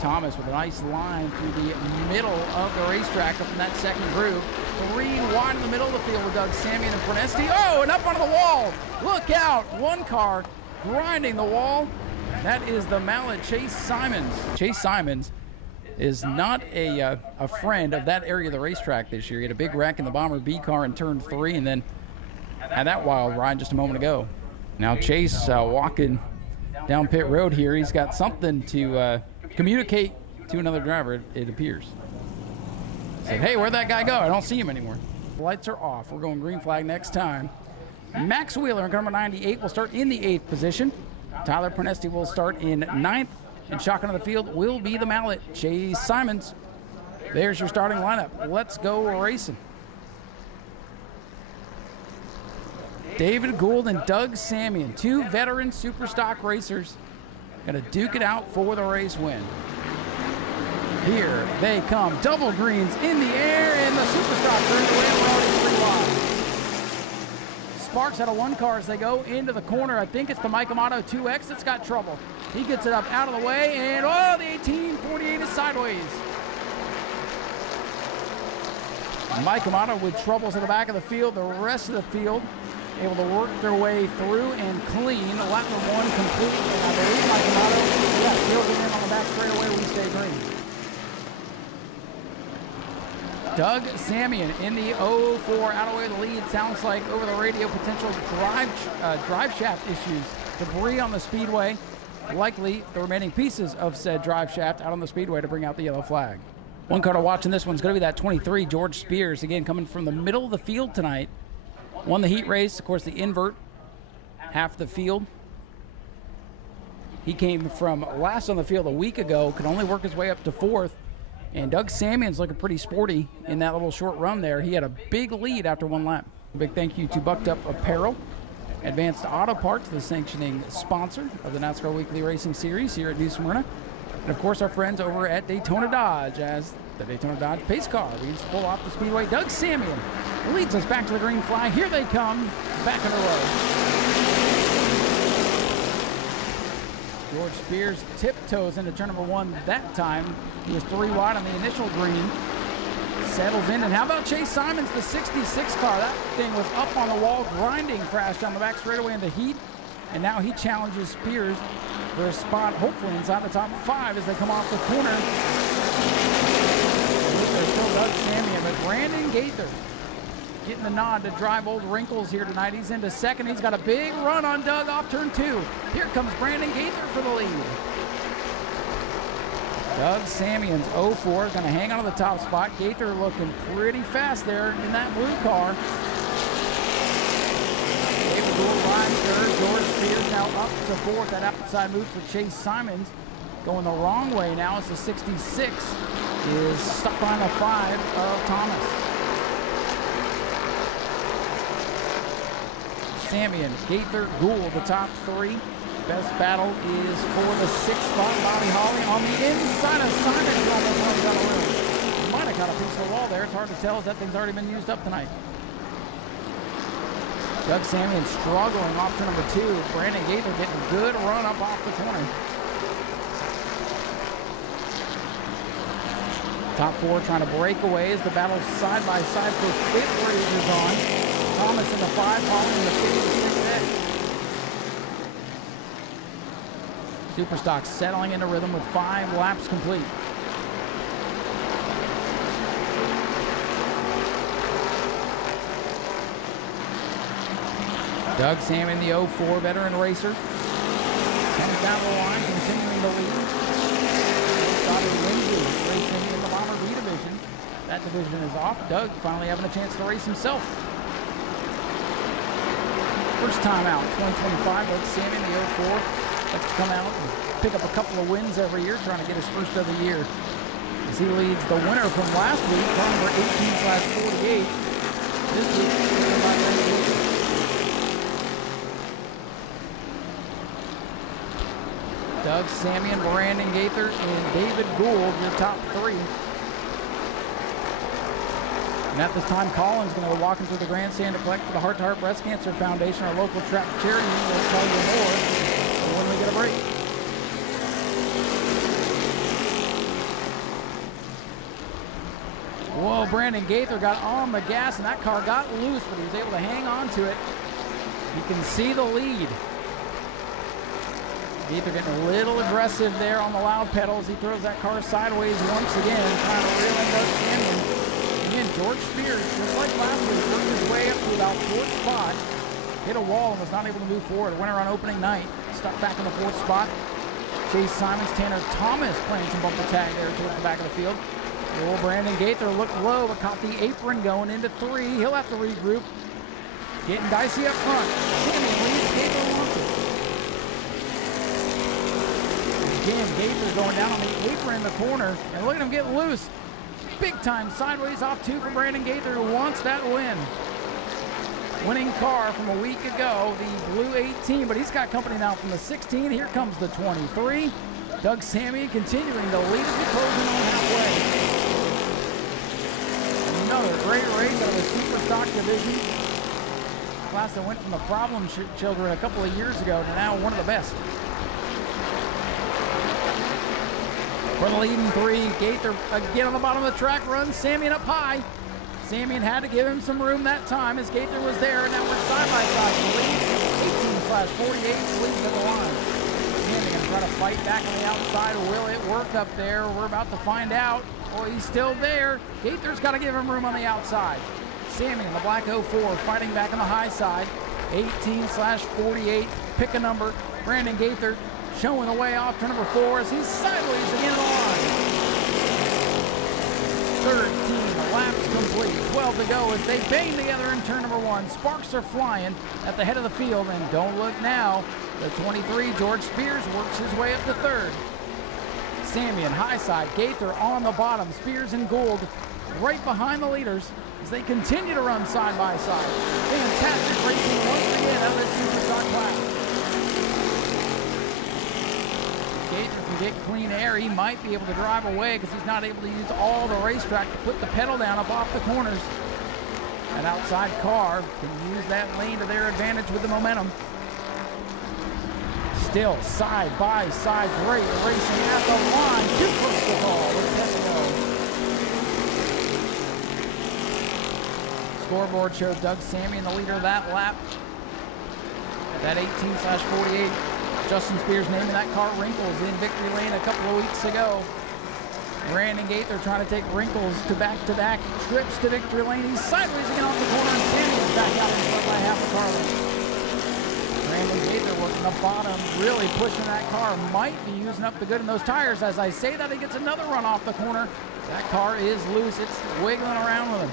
Thomas with a nice line through the middle of the racetrack up in that second groove. 3 wide in the middle of the field with Doug Samion and Prunesti. Oh, and up onto the wall. Look out. One car grinding the wall. That is the mallet, Chase Simons. Chase Simons is not a friend of that area of the racetrack this year. He had a big wreck in the Bomber B car in turn 3 and then had that wild ride just a moment ago. Now Chase walking down pit road here. He's got something to communicate to another driver, it appears. Said, hey, where'd that guy go? I don't see him anymore. The lights are off. We're going green flag next time. Max Wheeler in car number 98 will start in the 8th position. Tyler Prunesti will start in 9th. And shotgun of the field will be the mallet, Chase Simons. There's your starting lineup. Let's go racing. David Gould and Doug Samion, 2 veteran super stock racers, gonna duke it out for the race win. Here they come, double greens in the air, and the super stock turns away. We're already 3 wide. Sparks out of 1 car as they go into the corner. I think it's the Mike Amato 2X that's got trouble. He gets it up out of the way, and oh, the 1848 is sideways. Mike Amato with troubles in the back of the field. The rest of the field able to work their way through and clean. Lap number 1 complete, and I believe Mike Amato, yeah, he'll get in on the back straightaway. We stay green. Doug Samion in the 04 out of the way of the lead. Sounds like over the radio potential drive shaft issues. Debris on the speedway. Likely the remaining pieces of said drive shaft out on the speedway to bring out the yellow flag. 1 car to watch in this one's going to be that 23 George Spears. Again, coming from the middle of the field tonight. Won the heat race. Of course, the invert, half the field. He came from last on the field a week ago. Could only work his way up to 4th. And Doug Samion's looking pretty sporty in that little short run there. He had a big lead after 1 lap. A big thank you to Bucked Up Apparel, Advanced Auto Parts, the sanctioning sponsor of the NASCAR Weekly Racing Series here at New Smyrna. And of course, our friends over at Daytona Dodge, as the Daytona Dodge pace car leads to pull off the speedway. Doug Samion leads us back to the green flag. Here they come, back in the row. George Spears tiptoes into turn number 1 that time. He was 3 wide on the initial green. Settles in, and how about Chase Simons, the 66 car? That thing was up on the wall, grinding, crashed down the back straightaway in the heat. And now he challenges Spears for a spot, hopefully inside the top 5 as they come off the corner. There's still Doug Samion, but Brandon Gaither getting the nod to drive old wrinkles here tonight. He's into 2nd. He's got a big run on Doug off turn 2. Here comes Brandon Gaither for the lead. Doug Samion's 04 going to hang on to the top spot. Gaither looking pretty fast there in that blue car. David Gould rides 3rd. George Spears now up to 4th. That outside move for Chase Simons going the wrong way now as the 66 is stuck behind the 5 of Thomas. Samion, Gaither, Gould, the top 3. Best battle is for the 6th spot. Bobby Holly on the inside of Simon. Almost runs out of room. Might have got a piece of the wall there. It's hard to tell as that thing's already been used up tonight. Doug Samion struggling off to number 2. Brandon Gaither getting a good run up off the corner. Top 4 trying to break away as the battle side by side for 5th races on. Thomas in the 5, Holly in the 6th edge. Superstock settling into rhythm with 5 laps complete. Doug Samion, the 04 veteran racer, comes down the line, continuing to lead. Bobby Lindsay racing in the Bomber B division. That division is off. Doug finally having a chance to race himself. First time out, 2025. Doug Samion, the 04. Let's come out and pick up a couple of wins every year, trying to get his first of the year. As he leads the winner from last week, car number 18/48. This week, driven by Brandon Gaither. Doug Samion, Brandon Gaither, and David Gould, your top 3. And at this time, Colin's going to go walking through the grandstand to collect for the Heart to Heart Breast Cancer Foundation, our local track charity. We'll tell you more when we get a break. Whoa, Brandon Gaither got on the gas, and that car got loose, but he was able to hang on to it. You can see the lead. Gaither getting a little aggressive there on the loud pedals. He throws that car sideways once again, trying to reel in Doug Samion. Again, George Spears, just like last week, worked his way up to about fourth spot. Hit a wall and was not able to move forward. Winner on opening night, stuck back in the fourth spot. Chase Simons, Tanner Thomas playing some bumper tag there towards the back of the field. Oh, Brandon Gaither looked low, but caught the apron going into 3. He'll have to regroup. Getting dicey up front. Samion leads, Gaither wants it. Again, Gaither going down on the apron in the corner, and look at him get loose. Big time sideways off 2 for Brandon Gaither, who wants that win. Winning car from a week ago, the blue 18, but he's got company now from the 16. Here comes the 23. Doug Samion continuing to lead as we closing on halfway. Another great race out of the super stock division. Class that went from the problem children a couple of years ago to now one of the best. For the lead in 3, Gaither again on the bottom of the track, runs Samion up high. Samion had to give him some room that time as Gaither was there, and now we're side by side. The lead, 18/48, leads at the line. Samion gonna try to fight back on the outside. Will it work up there? We're about to find out. Oh, he's still there. Gaither's got to give him room on the outside. Samion, the black 04, fighting back on the high side. 18/48, pick a number. Brandon Gaither showing the way off to number 4 as he's sideways again on. 13 laps complete, 12 to go as they bang together in turn number 1. Sparks are flying at the head of the field, and don't look now. The 23, George Spears, works his way up to 3rd. Samion, high side, Gaither on the bottom, Spears and Gould right behind the leaders as they continue to run side by side. Fantastic racing once again out of this Superstock class. Gaither can get clean air. He might be able to drive away because he's not able to use all the racetrack to put the pedal down up off the corners. An outside car can use that lane to their advantage with the momentum. Still side by side, great racing at the line. Too close to call with 10 to go. Scoreboard shows Doug Samion the leader of that lap. At that 18/48. Justin Spears naming that car Wrinkles in victory lane a couple of weeks ago. Brandon Gaither trying to take Wrinkles to back-to-back trips to victory lane. He's sideways again off the corner, and Samion's back out in front by half a car length. Brandon Gaither working the bottom, really pushing that car. Might be using up the good in those tires. As I say that, he gets another run off the corner. That car is loose. It's wiggling around with him.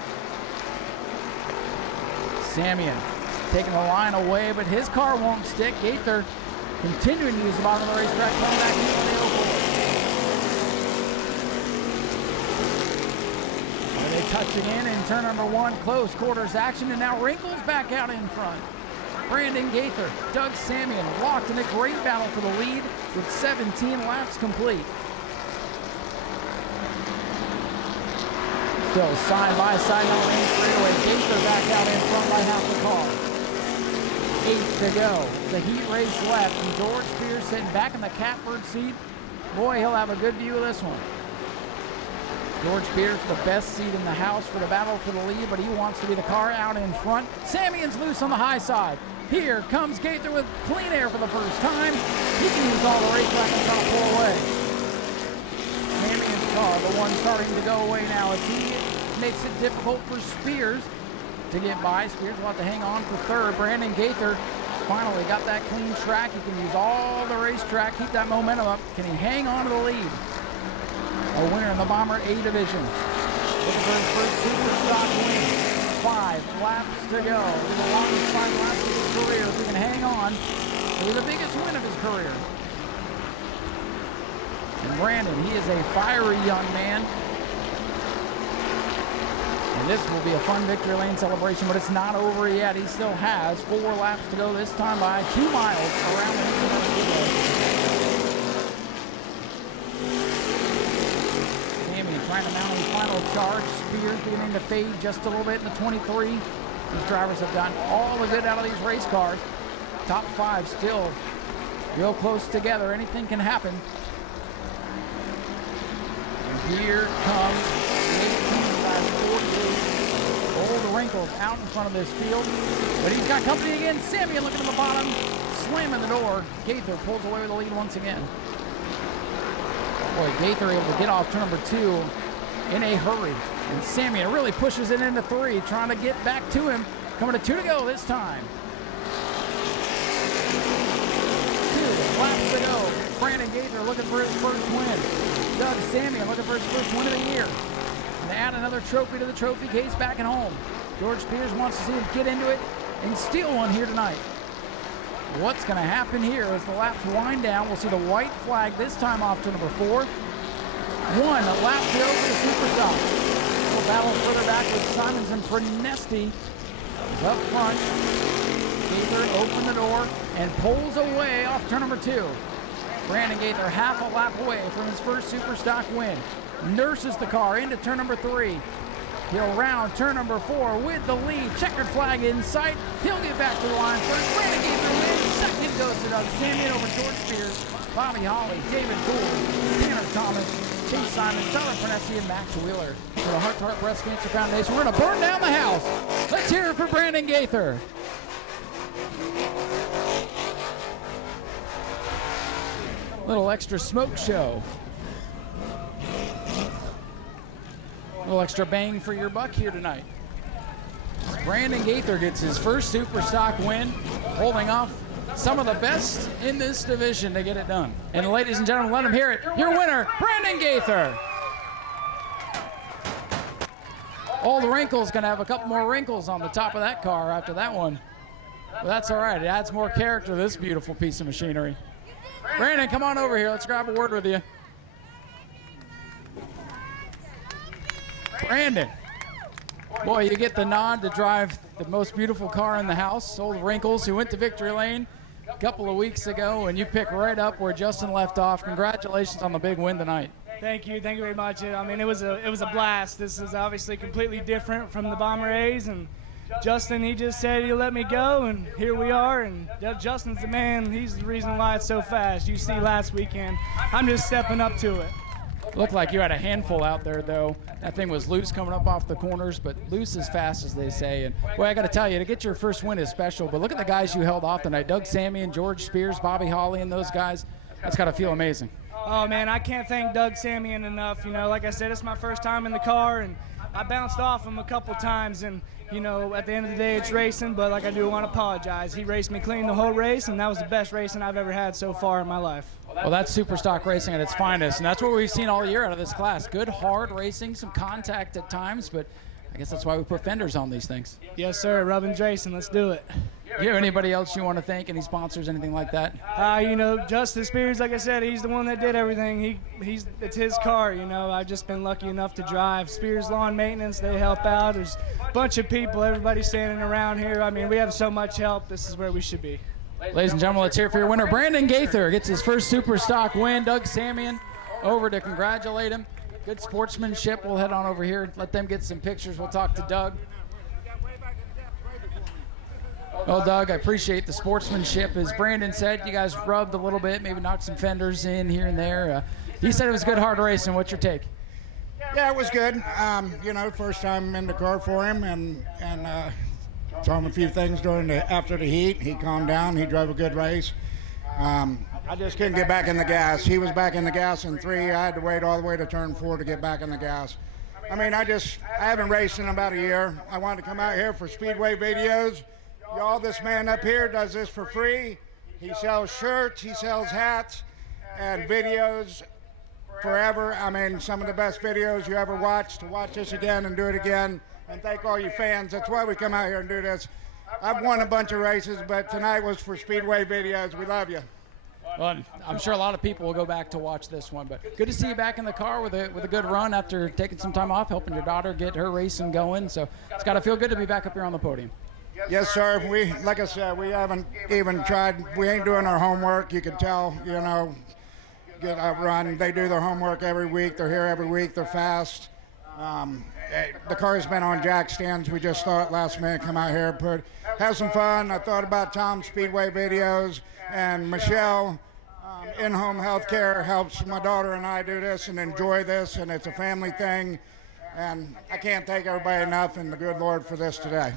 Samion taking the line away, but his car won't stick. Gaither continuing to use the bottom of the racetrack, coming back into the 04. Are they touching in turn number 1, close quarters action, and now Wrinkles back out in front. Brandon Gaither, Doug Samion locked in a great battle for the lead with 17 laps complete. Still side by side on the main straightaway. Gaither back out in front by half the car. 8 to go. The heat race left, and George Spears sitting back in the catbird seat. Boy, he'll have a good view of this one. George Spears, the best seat in the house for the battle for the lead, but he wants to be the car out in front. Samion's loose on the high side. Here comes Gaither with clean air for the first time. He can use all the racetrack and try to pull away. Samion's car, the one starting to go away now as he makes it difficult for Spears to get by. Spears will have to hang on for 3rd. Brandon Gaither finally got that clean track. He can use all the racetrack, keep that momentum up. Can he hang on to the lead? A winner in the Bomber A division. Looking for his first Superstock win. 5 laps to go. The longest 5 laps of his career. If he can hang on, it'll be the biggest win of his career. And Brandon, he is a fiery young man. And this will be a fun victory lane celebration, but it's not over yet. He still has 4 laps to go, this time by 2 miles around the Smyrna Speedway. Samion trying to mount his final charge. Spears beginning to fade just a little bit in the 23. These drivers have gotten all the good out of these race cars. Top 5 still real close together. Anything can happen. And here comes the 18 miles out in front of this field. But he's got company again. Samion looking at the bottom, slamming the door. Gaither pulls away with the lead once again. Boy, Gaither able to get off turn number 2 in a hurry. And Samion really pushes it into 3, trying to get back to him. Coming to 2 to go this time. 2 laps to go. Brandon Gaither looking for his first win. Doug Samion looking for his first win of the year. And to add another trophy to the trophy case back at home. George Spears wants to see him get into it and steal one here tonight. What's going to happen here as the laps wind down? We'll see the white flag this time off to number 4. 1 lap to go for the Superstock. We'll battle further back with Simons and Prenesti up front. Gaither opened the door and pulls away off turn number 2. Brandon Gaither half a lap away from his first Superstock win. Nurses the car into turn number 3. He'll round turn number 4 with the lead. Checkered flag in sight. He'll get back to the line first. Brandon Gaither wins. Second goes to Doug Samion over George Spears, Bobby Holly, David Gould, Tanner Thomas, Chase Simon, Tyler Prenesti, and Max Wheeler. For the Heart to Heart Breast Cancer Foundation, we're going to burn down the house. Let's hear it for Brandon Gaither. Little extra smoke show. A little extra bang for your buck here tonight. Brandon Gaither gets his first Superstock win, holding off some of the best in this division to get it done. And ladies and gentlemen, let them hear it. Your winner, Brandon Gaither. Old Wrinkle's gonna have a couple more wrinkles on the top of that car after that one. But that's all right, it adds more character to this beautiful piece of machinery. Brandon, come on over here, let's grab a word with you. Brandon, boy, you get the nod to drive the most beautiful car in the house, Old Wrinkles, who went to Victory Lane a couple of weeks ago, and you pick right up where Justin left off. Congratulations on the big win tonight. Thank you very much. I mean, it was a blast. This is obviously completely different from the Bomber A's, and Justin, he just said he'll let me go, and here we are. And Justin's the man. He's the reason why it's so fast. You see last weekend, I'm just stepping up to it. Looked like you had a handful out there, though. That thing was loose coming up off the corners, but loose as fast, as they say. And, boy, I got to tell you, to get your first win is special. But look at the guys you held off tonight. Doug Samion, George Spears, Bobby Holly, and those guys. That's got to feel amazing. Oh, man, I can't thank Doug Samion enough. You know, like I said, it's my first time in the car, and I bounced off him a couple times. And, you know, at the end of the day, it's racing, but, like, I do want to apologize. He raced me clean the whole race, and that was the best racing I've ever had so far in my life. Well, that's Superstock racing at its finest, and that's what we've seen all year out of this class. Good, hard racing, some contact at times, but I guess that's why we put fenders on these things. Yes, sir. Rubbing Jason. Let's do it. Do you have anybody else you want to thank, any sponsors, anything like that? You know, Justin Spears, like I said, he's the one that did everything. It's his car, you know. I've just been lucky enough to drive. Spears Lawn Maintenance, they help out. There's a bunch of people, everybody standing around here. I mean, we have so much help. This is where we should be. Ladies and gentlemen, let's hear it for your winner. Brandon Gaither gets his first Superstock win. Doug Samion over to congratulate him. Good sportsmanship. We'll head on over here, let them get some pictures. We'll talk to Doug. Well, Doug, I appreciate the sportsmanship. As Brandon said, you guys rubbed a little bit, maybe knocked some fenders in here and there. He said it was good, hard racing. What's your take? Yeah, it was good. You know, first time in the car for him, and saw him a few things after the heat. He calmed down. He drove a good race. I just couldn't get back in the gas. He was back in the gas in 3. I had to wait all the way to turn 4 to get back in the gas. I mean, I haven't raced in about a year. I wanted to come out here for Speedway videos. Y'all, this man up here does this for free. He sells shirts, he sells hats, and videos forever. I mean, some of the best videos you ever watched. To watch this again and do it again. And thank all you fans. That's why we come out here and do this. I've won a bunch of races, but tonight was for Speedway videos. We love you. Well, I'm sure a lot of people will go back to watch this one, but good to see you back in the car with a good run after taking some time off, helping your daughter get her racing going. So it's got to feel good to be back up here on the podium. Yes, sir. Like I said, we haven't even tried. We ain't doing our homework. You can tell, you know, get a run. They do their homework every week. They're here every week. They're fast. The car's been on jack stands. We just thought last minute come out here, have some fun. I thought about Tom's Speedway videos, and Michelle, in-home health care helps my daughter and I do this and enjoy this, and it's a family thing. And I can't thank everybody enough and the good Lord for this today.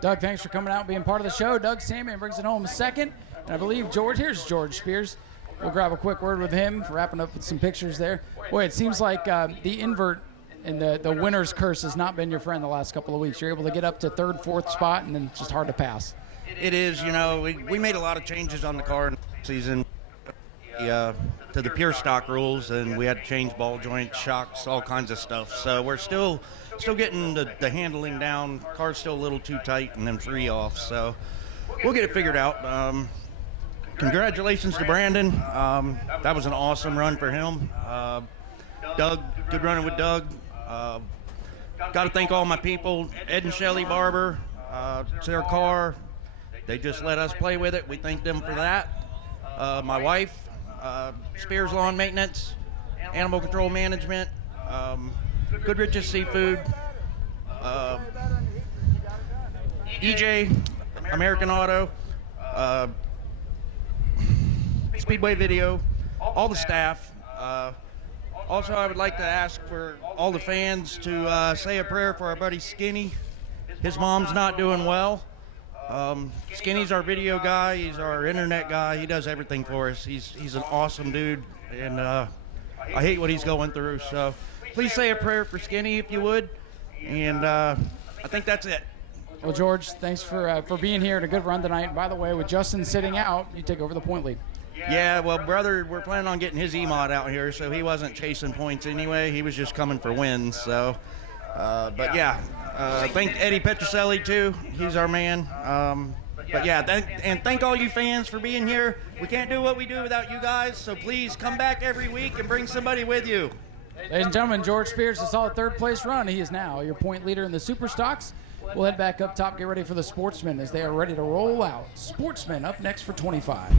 Doug, thanks for coming out and being part of the show. Doug Samion brings it home second. And I believe here's George Spears. We'll grab a quick word with him for wrapping up with some pictures there. Boy, it seems like the invert and the winner's curse has not been your friend the last couple of weeks. You're able to get up to third, fourth spot, and then it's just hard to pass. It is, you know, we made a lot of changes on the car in the season to the pure stock rules, and we had to change ball joints, shocks, all kinds of stuff. So we're still getting the handling down. Car's still a little too tight and then free off. So we'll get it figured out. Congratulations to Brandon. That was an awesome run for him. Doug, good running with Doug. Got to thank all my people, Ed and Shelley Barber. It's their car. They just let us play with it. We thank them for that. My wife, Spears Lawn Maintenance, Animal Control Management, Goodrich's Seafood, EJ, American Auto, Speedway Video, all the staff. Also, I would like to ask for all the fans to say a prayer for our buddy Skinny. His mom's not doing well. Skinny's our video guy. He's our internet guy. He does everything for us. He's an awesome dude, and I hate what he's going through. So please say a prayer for Skinny if you would. And I think that's it. Well, George, thanks for being here and a good run tonight. And by the way, with Justin sitting out, you take over the point lead. Yeah, well, brother, we're planning on getting his E-mod out here, so he wasn't chasing points anyway. He was just coming for wins. So, but yeah, thank Eddie Petroselli too. He's our man. But yeah, thank all you fans for being here. We can't do what we do without you guys, so please come back every week and bring somebody with you. Ladies and gentlemen, George Spears, a solid third place run. He is now your point leader in the Super Stocks. We'll head back up top, get ready for the Sportsmen as they are ready to roll out. Sportsmen up next for 25.